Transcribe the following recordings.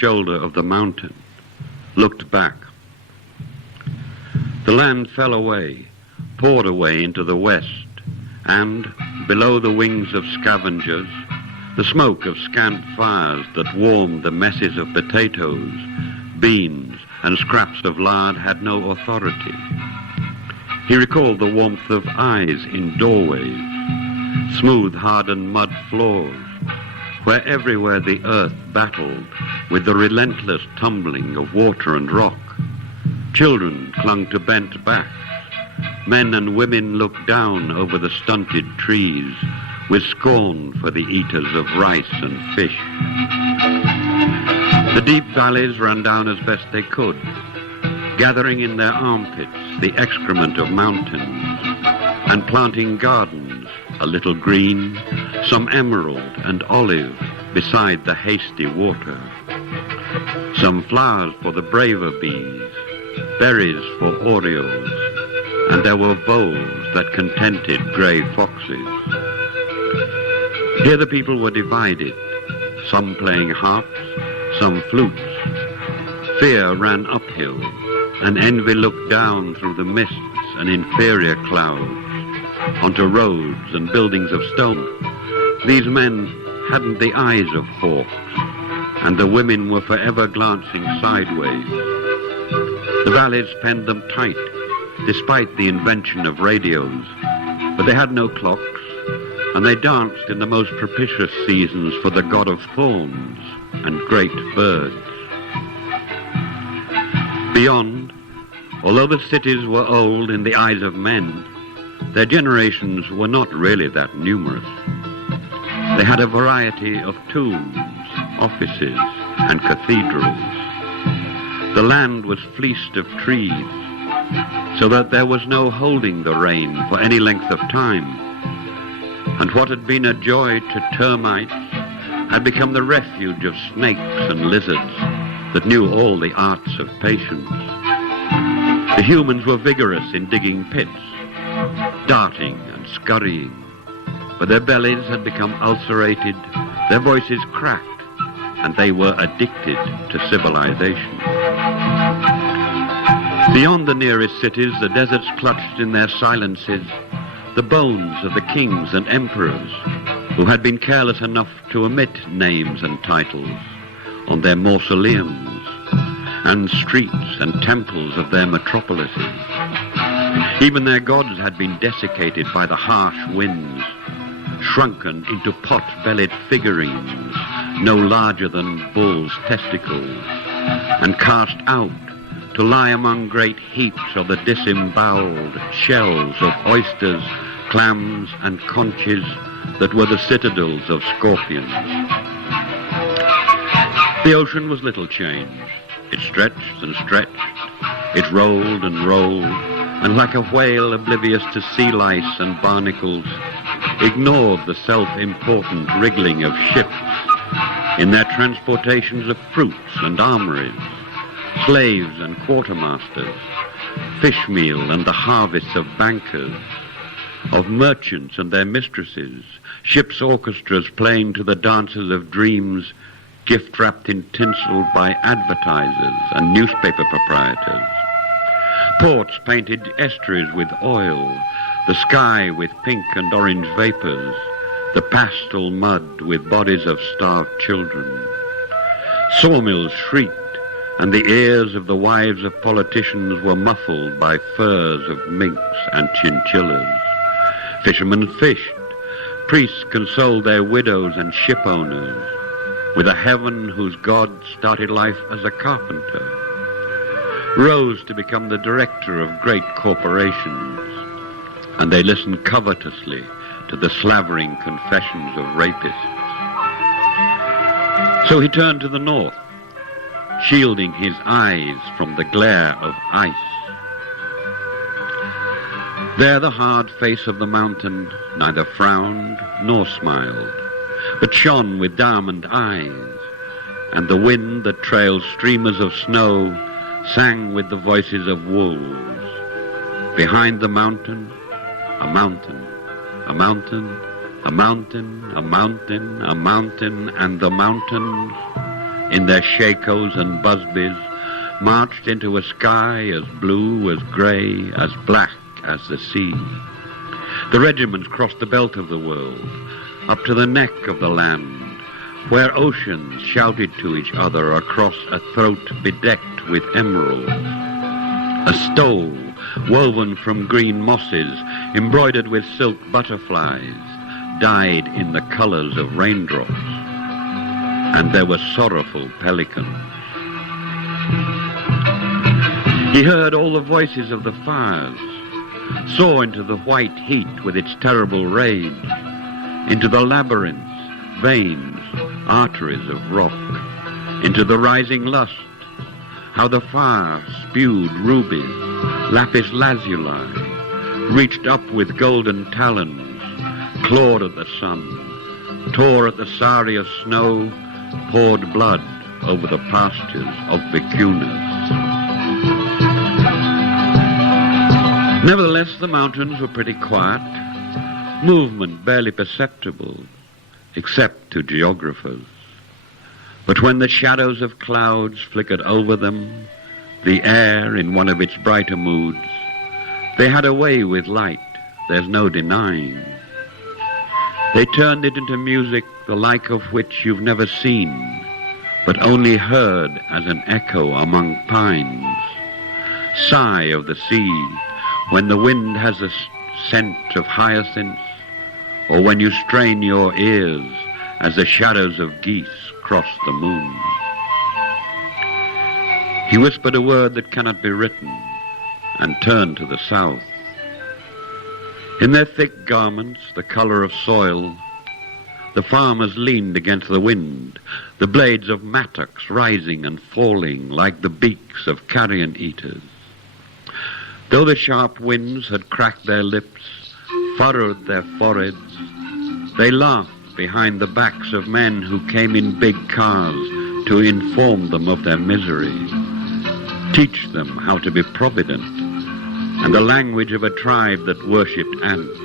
shoulder of the mountain, looked back. The land fell away, poured away into the west, and, below the wings of scavengers, the smoke of scant fires that warmed the messes of potatoes, beans, and scraps of lard had no authority. He recalled the warmth of eyes in doorways, smooth hardened mud floors, where everywhere the earth battled with the relentless tumbling of water and rock. Children clung to bent backs. Men and women looked down over the stunted trees with scorn for the eaters of rice and fish. The deep valleys ran down as best they could, gathering in their armpits the excrement of mountains and planting gardens, a little green, some emerald and olive beside the hasty water, some flowers for the braver bees, berries for orioles, and there were voles that contented grey foxes. Here the people were divided, some playing harps, some flutes. Fear ran uphill, and envy looked down through the mists and inferior clouds onto roads and buildings of stone. These men hadn't the eyes of hawks, and the women were forever glancing sideways. The valleys penned them tight, despite the invention of radios, but they had no clocks, and they danced in the most propitious seasons for the god of thorns and great birds. Beyond, although the cities were old in the eyes of men, their generations were not really that numerous. They had a variety of tombs, offices, and cathedrals. The land was fleeced of trees, so that there was no holding the rain for any length of time, and what had been a joy to termites had become the refuge of snakes and lizards that knew all the arts of patience. The humans were vigorous in digging pits, darting and scurrying, but their bellies had become ulcerated, their voices cracked, and they were addicted to civilization. Beyond the nearest cities, the deserts clutched in their silences the bones of the kings and emperors who had been careless enough to omit names and titles on their mausoleums and streets and temples of their metropolises. Even their gods had been desiccated by the harsh winds, shrunken into pot-bellied figurines no larger than bulls' testicles, and cast out to lie among great heaps of the disemboweled shells of oysters, clams, and conches that were the citadels of scorpions. The ocean was little changed. It stretched and stretched. It rolled and rolled, and like a whale oblivious to sea lice and barnacles, ignored the self-important wriggling of ships in their transportations of fruits and armories, slaves and quartermasters, fish meal and the harvests of bankers, of merchants and their mistresses, ships' orchestras playing to the dances of dreams, gift-wrapped in tinsel by advertisers and newspaper proprietors. Ports painted estuaries with oil, the sky with pink and orange vapors, the pastel mud with bodies of starved children. Sawmills shrieked, and the ears of the wives of politicians were muffled by furs of minks and chinchillas. Fishermen fished, priests consoled their widows and ship owners with a heaven whose god started life as a carpenter, rose to become the director of great corporations, and they listened covetously to the slavering confessions of rapists. So he turned to the north, shielding his eyes from the glare of ice. There the hard face of the mountain neither frowned nor smiled, but shone with diamond eyes, and the wind that trailed streamers of snow sang with the voices of wolves. Behind the mountain, a mountain, a mountain, a mountain, a mountain, a mountain, and the mountains, in their shakos and busbies, marched into a sky as blue, as grey, as black as the sea. The regiments crossed the belt of the world, up to the neck of the land, where oceans shouted to each other across a throat bedecked with emeralds. A stole, woven from green mosses, embroidered with silk butterflies, dyed in the colours of raindrops. And there were sorrowful pelicans. He heard all the voices of the fires, saw into the white heat with its terrible rage, into the labyrinths, veins, arteries of rock, into the rising lust, how the fire spewed rubies, lapis lazuli, reached up with golden talons, clawed at the sun, tore at the sari of snow, poured blood over the pastures of vicunas. Nevertheless, the mountains were pretty quiet, movement barely perceptible, except to geographers. But when the shadows of clouds flickered over them, the air in one of its brighter moods, they had a way with light, there's no denying. They turned it into music the like of which you've never seen, but only heard as an echo among pines. Sigh of the sea, when the wind has a scent of hyacinths, or when you strain your ears as the shadows of geese cross the moon. He whispered a word that cannot be written, and turned to the south. In their thick garments, the colour of soil, the farmers leaned against the wind, the blades of mattocks rising and falling like the beaks of carrion eaters. Though the sharp winds had cracked their lips, furrowed their foreheads, they laughed behind the backs of men who came in big cars to inform them of their misery, teach them how to be provident, and the language of a tribe that worshipped ants.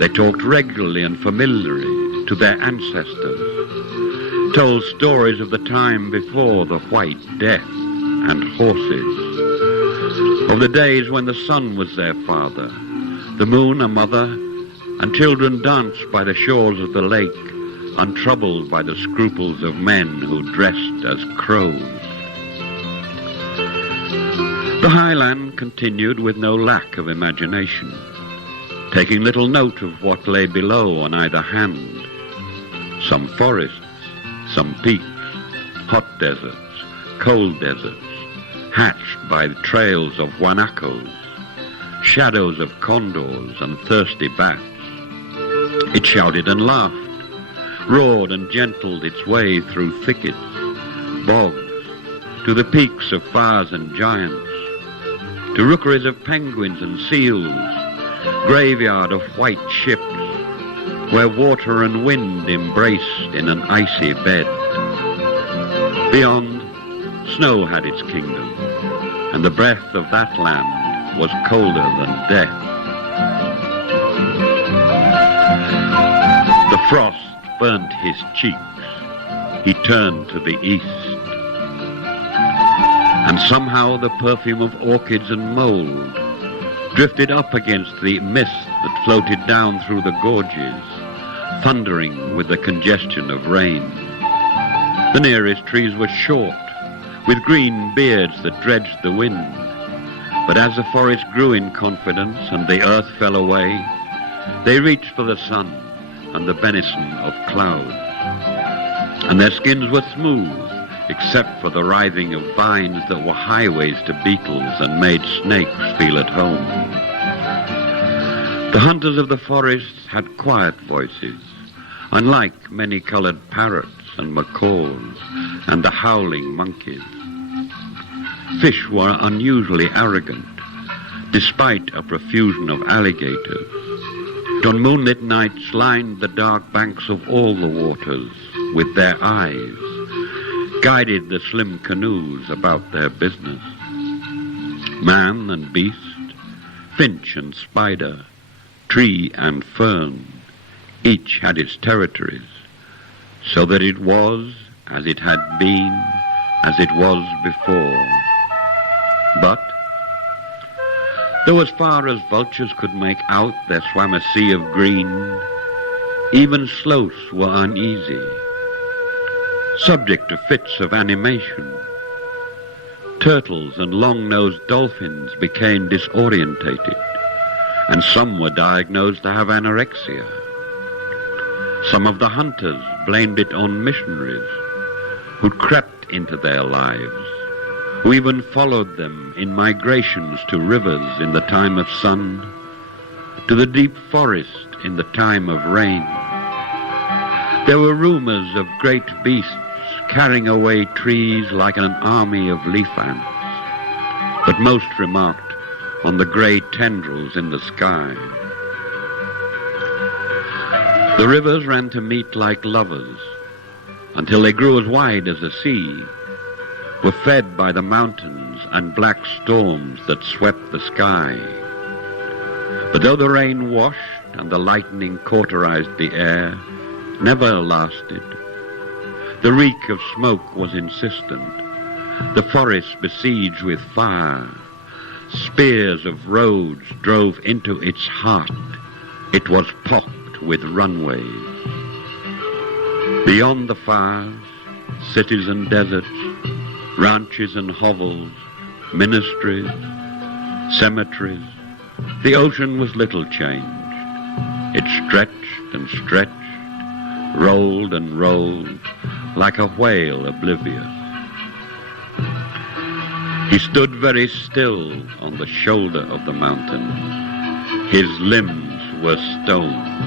They talked regularly and familiarly to their ancestors, told stories of the time before the White Death and horses, of the days when the sun was their father, the moon a mother, and children danced by the shores of the lake, untroubled by the scruples of men who dressed as crows. The highland continued with no lack of imagination, taking little note of what lay below on either hand. Some forests, some peaks, hot deserts, cold deserts, hatched by the trails of guanacos, shadows of condors and thirsty bats. It shouted and laughed, roared and gentled its way through thickets, bogs, to the peaks of fires and giants, to rookeries of penguins and seals, graveyard of white ships, where water and wind embraced in an icy bed. Beyond, snow had its kingdom, and the breath of that land was colder than death. The frost burnt his cheeks. He turned to the east. And somehow the perfume of orchids and mold drifted up against the mist that floated down through the gorges, thundering with the congestion of rain. The nearest trees were short, with green beards that dredged the wind. But as the forest grew in confidence and the earth fell away, they reached for the sun and the benison of clouds. And their skins were smooth, except for the writhing of vines that were highways to beetles and made snakes feel at home. The hunters of the forests had quiet voices, unlike many-colored parrots and macaws and the howling monkeys. Fish were unusually arrogant, despite a profusion of alligators. On moonlit nights lined the dark banks of all the waters with their eyes, guided the slim canoes about their business. Man and beast, finch and spider, tree and fern, each had its territories, so that it was as it had been, as it was before. But, though as far as vultures could make out there swam a sea of green, even sloths were uneasy, subject to fits of animation. Turtles and long-nosed dolphins became disorientated, and some were diagnosed to have anorexia. Some of the hunters blamed it on missionaries who crept into their lives, who even followed them in migrations to rivers in the time of sun, to the deep forest in the time of rain. There were rumours of great beasts carrying away trees like an army of leaf ants, but most remarked on the grey tendrils in the sky. The rivers ran to meet like lovers, until they grew as wide as the sea, were fed by the mountains and black storms that swept the sky. But though the rain washed and the lightning cauterized the air, never lasted. The reek of smoke was insistent, the forest besieged with fire. Spears of roads drove into its heart. It was pocked with runways. Beyond the fires, cities and deserts, ranches and hovels, ministries, cemeteries, the ocean was little changed. It stretched and stretched, rolled and rolled, like a whale oblivious. He stood very still on the shoulder of the mountain. His limbs were stone.